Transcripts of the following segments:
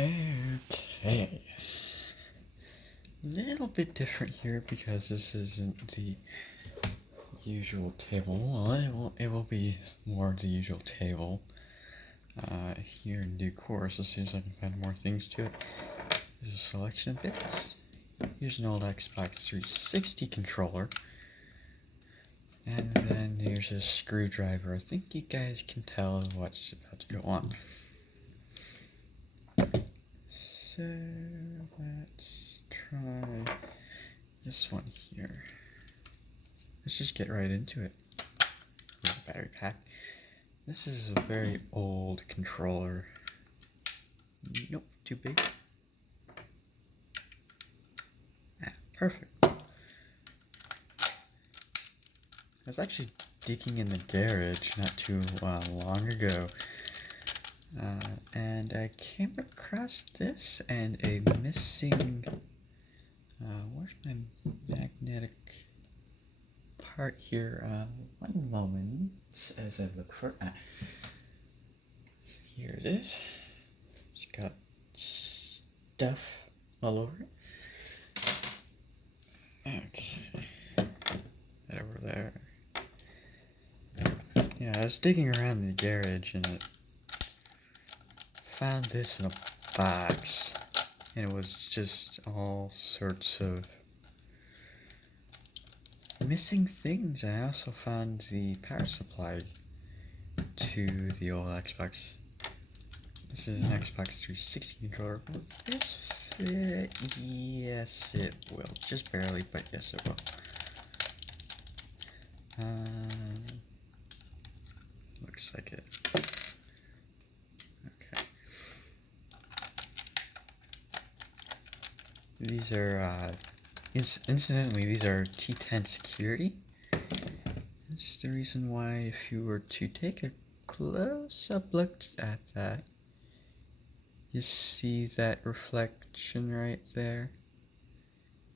Okay. Little bit different here because this isn't the usual table. Well, it will be more the usual table here in due course as soon as I can find more things to it. There's a selection of bits. Here's an old Xbox 360 controller. And then here's a screwdriver. I think you guys can tell what's about to go on. So let's try this one here. Let's just get right into it. Here's the battery pack. This is a very old controller. Nope, too big. Ah, perfect. I was actually digging in the garage not too long ago, and I came across this and a missing, where's my magnetic part here? One moment as I look for it. Here it is. It's got stuff all over it. Okay, that over there. Yeah, I was digging around in the garage and it found this in a box, and it was just all sorts of missing things. I also found the power supply to the old Xbox. This is an Xbox 360 controller. Will this fit? Yes, it will. Just barely, but yes, it will. Looks like it. Okay. These are, incidentally, these are T10 security. That's the reason why if you were to take a close-up look at that, you see that reflection right there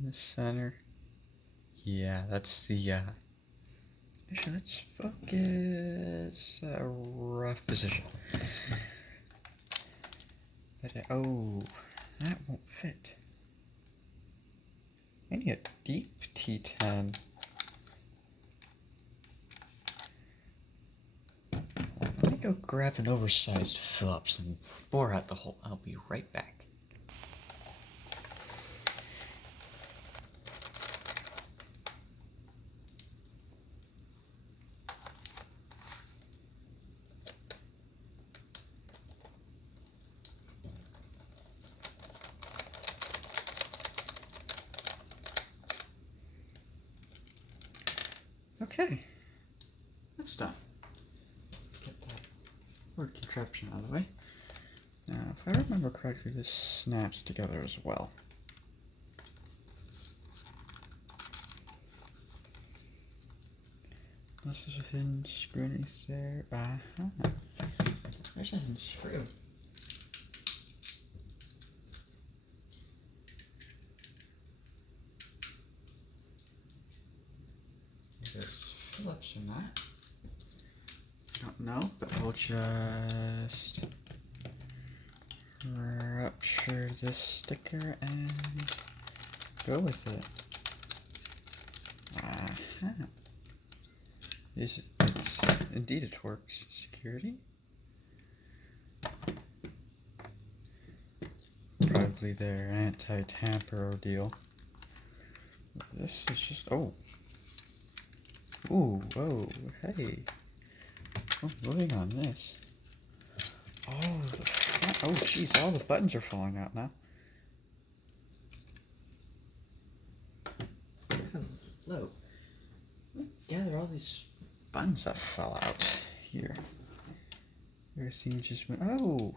in the center. Yeah, that's the, actually, let's focus rough position. But, oh, that won't fit. I need a deep T10. Let me go grab an oversized Phillips and bore out the hole. I'll be right back. Okay, that's done. Get that word contraption out of the way. Now, if I remember correctly, this snaps together as well. Unless there's a hidden screw underneath there. There's a hidden screw. There's Phillips or not. I don't know, but we'll just rupture this sticker and go with it. Indeed it works. Security? Probably their anti-tamper ordeal. This is just, oh. Ooh, whoa, hey. Oh, moving on this. Oh, oh jeez, all the buttons are falling out now. Hello. Let me gather all these buttons that fell out here. Everything just went, oh,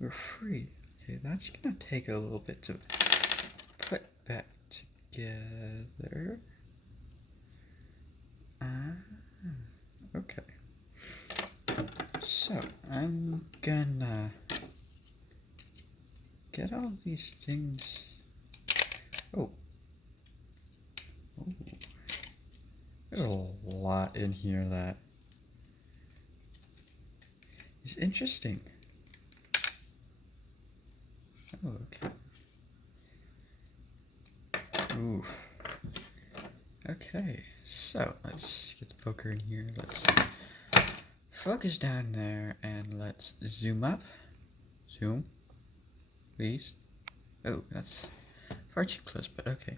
we're free. Okay, that's gonna take a little bit to put back together. Okay. So, I'm gonna get all these things. Oh. There's a lot in here that is interesting. Oh, okay. Oof. Okay, so let's get the poker in here. Let's focus down there and let's zoom up. Zoom, please. Oh, that's far too close, but okay.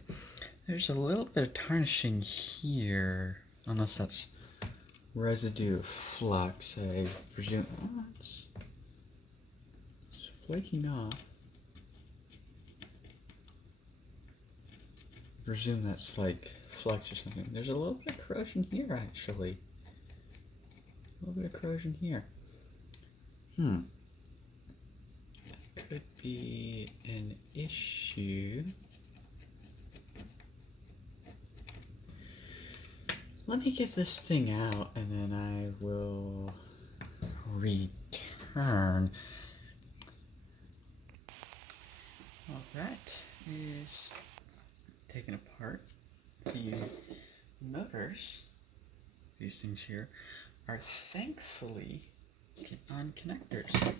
There's a little bit of tarnishing here, unless that's residue of flux, I presume. Oh, it's flaking off. I presume that's like flux or something. There's a little bit of corrosion here, actually. A little bit of corrosion here. Could be an issue. Let me get this thing out and then I will return. Well, that is taken apart. The motors, these things here, are thankfully on connectors,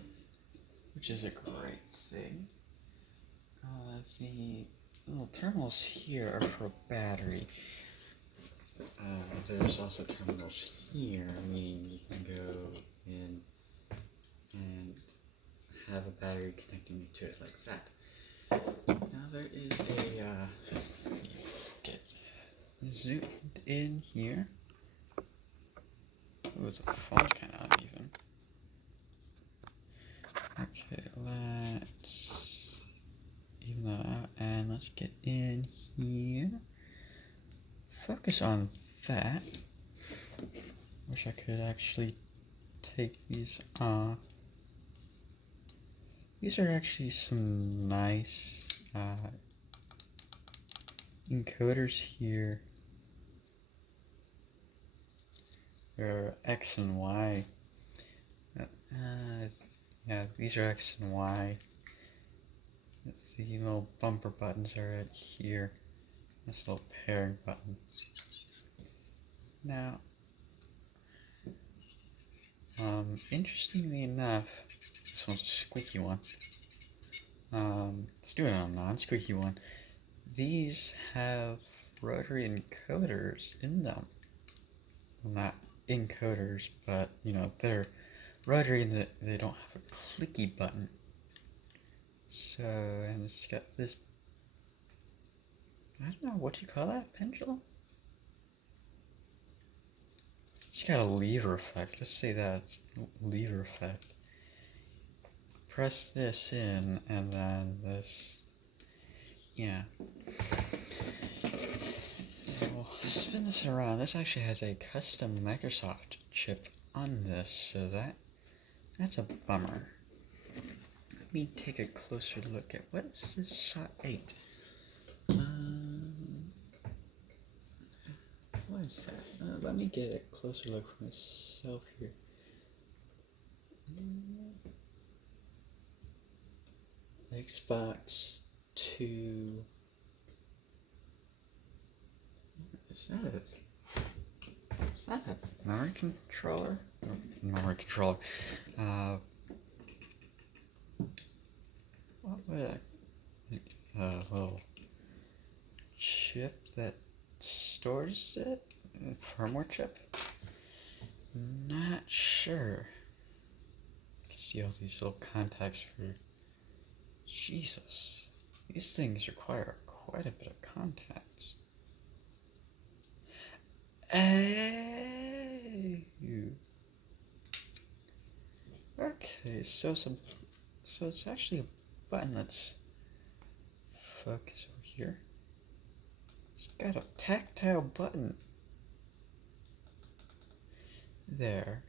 which is a great thing. The little terminals here are for a battery. There's also terminals here, meaning you can go in and have a battery connecting to it like that. Now there is a, get zoomed in here. Oh, the phone's kind of uneven. Okay, let's even that out and let's get in here. Focus on that. Wish I could actually take these off. These are actually some nice encoders here. They're X and Y. Yeah, these are X and Y. The little bumper buttons are right here. This little pairing button. Now, interestingly enough, this one's a squeaky one. Let's do it on a non-squeaky one. These have rotary encoders in them. Well, not encoders, but you know, they're rotary and they don't have a clicky button. So, and it's got this, I don't know, what do you call that? Pendulum? It's got a lever effect. Let's say that. Lever effect. Press this in, and then this. Yeah. We'll spin this around. This actually has a custom Microsoft chip on this, so that's a bummer. Let me take a closer look at what is this SOT 8. What is that? Let me get a closer look for myself here. Xbox 2. Is that a memory controller? Memory controller. What would a little chip that stores it? A firmware chip? Not sure. See all these little contacts for. Jesus. These things require quite a bit of contacts. Hey. Okay, so it's actually a button that's focus over here. It's got a tactile button. There.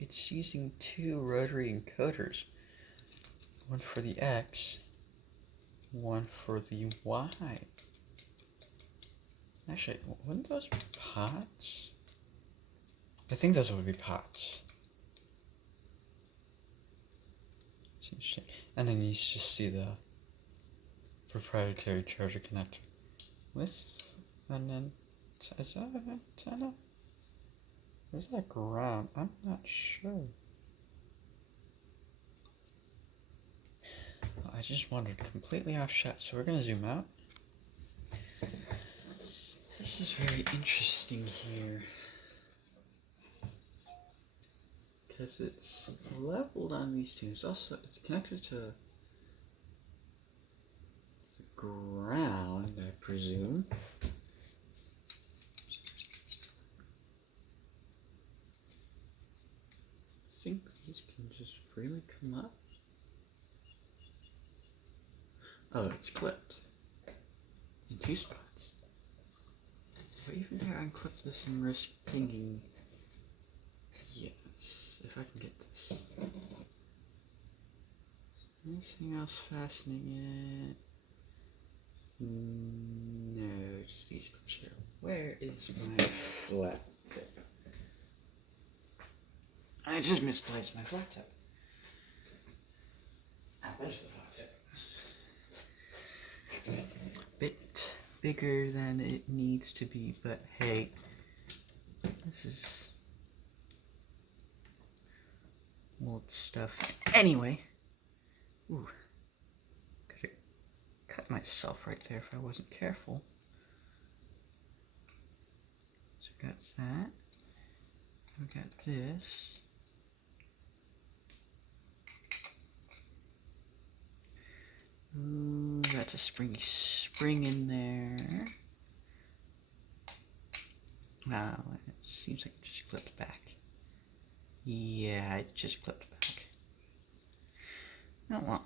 It's using two rotary encoders. One for the X, one for the Y. Actually, wouldn't those be pots? I think those would be pots. It's interesting. And then you just see the proprietary charger connector. And then, is that an antenna? Or is that ground? I'm not sure. I just wandered completely off shot, so we're gonna zoom out. This is very interesting here, because it's leveled on these two. It's connected to the ground, I presume. I think these can just freely come up. Oh, it's clipped in two spots. If I even dare unclip this and risk pinging, yes, if I can get this. Anything else fastening it? No, just these clips here. Where is my flat tip? I just misplaced my flat tip. Ah, there's the flat tip. Bit bigger than it needs to be, but hey, this is old stuff. Anyway, ooh, could have cut myself right there if I wasn't careful. So we got that. We got this. Ooh, that's a springy spring in there. Wow, it seems like it just clipped back. Yeah, it just clipped back. Oh well.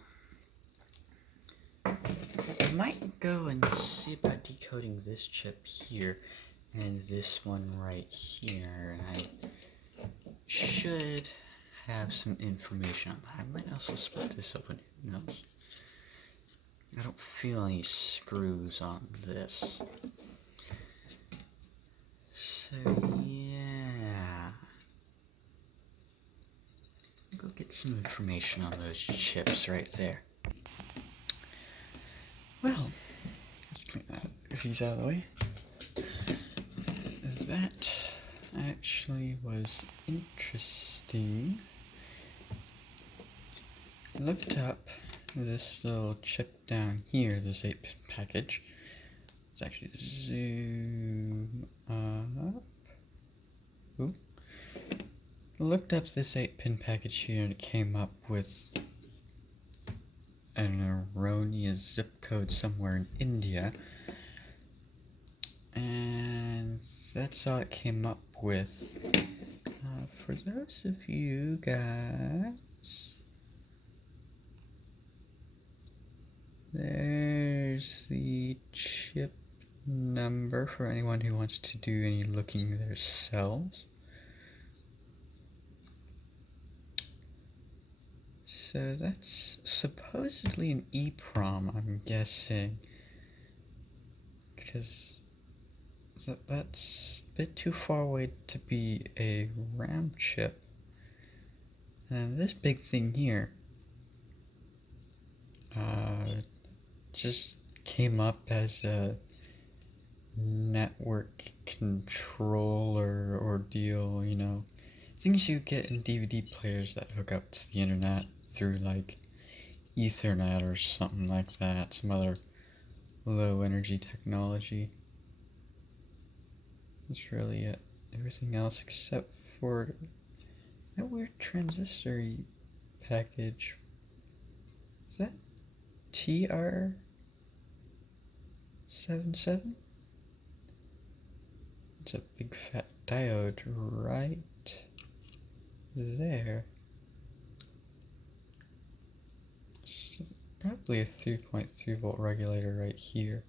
I might go and see about decoding this chip here and this one right here. I should have some information on that. I might also split this open. Who knows? I don't feel any screws on this. So yeah. I'll go get some information on those chips right there. Well, let's clean these out of the way. That actually was interesting. I looked up this little chip down here, this 8-pin package. Let's actually zoom up. Ooh. Looked up this 8-pin package here and it came up with an erroneous zip code somewhere in India. And that's all it came up with. For those of you guys, there's the chip number for anyone who wants to do any looking themselves. So that's supposedly an EEPROM, I'm guessing, because that's a bit too far away to be a RAM chip. And this big thing here just came up as a network controller ordeal, you know, things you get in DVD players that hook up to the internet through like Ethernet or something like that, some other low energy technology. That's really it. Everything else except for that weird transistor package. Is that TR77? It's a big fat diode right there. It's probably a 3.3 volt regulator right here.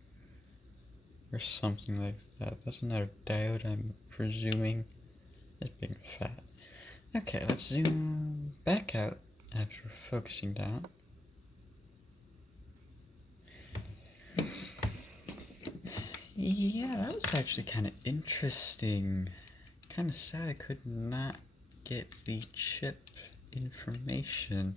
Or something like that. That's not a diode, I'm presuming. It's big and fat. Okay, let's zoom back out after focusing down. Yeah, that was actually kind of interesting. Kind of sad I could not get the chip information.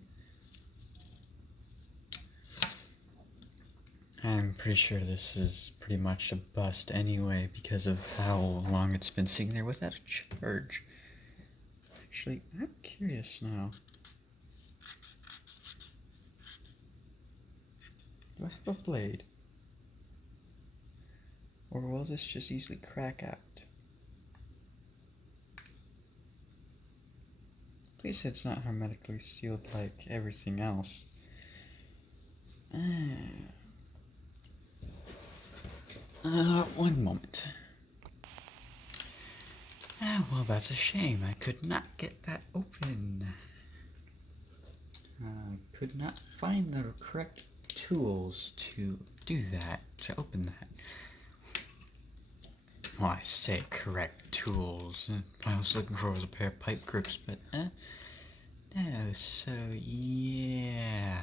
I'm pretty sure this is pretty much a bust anyway because of how long it's been sitting there without a charge. Actually, I'm curious now. Do I have a blade? Or will this just easily crack out? Please say it's not hermetically sealed like everything else. One moment. Well, that's a shame. I could not get that open. Could not find the correct tools to do that, to open that. Well, I say correct tools. What I was looking for was a pair of pipe grips, but no, so yeah.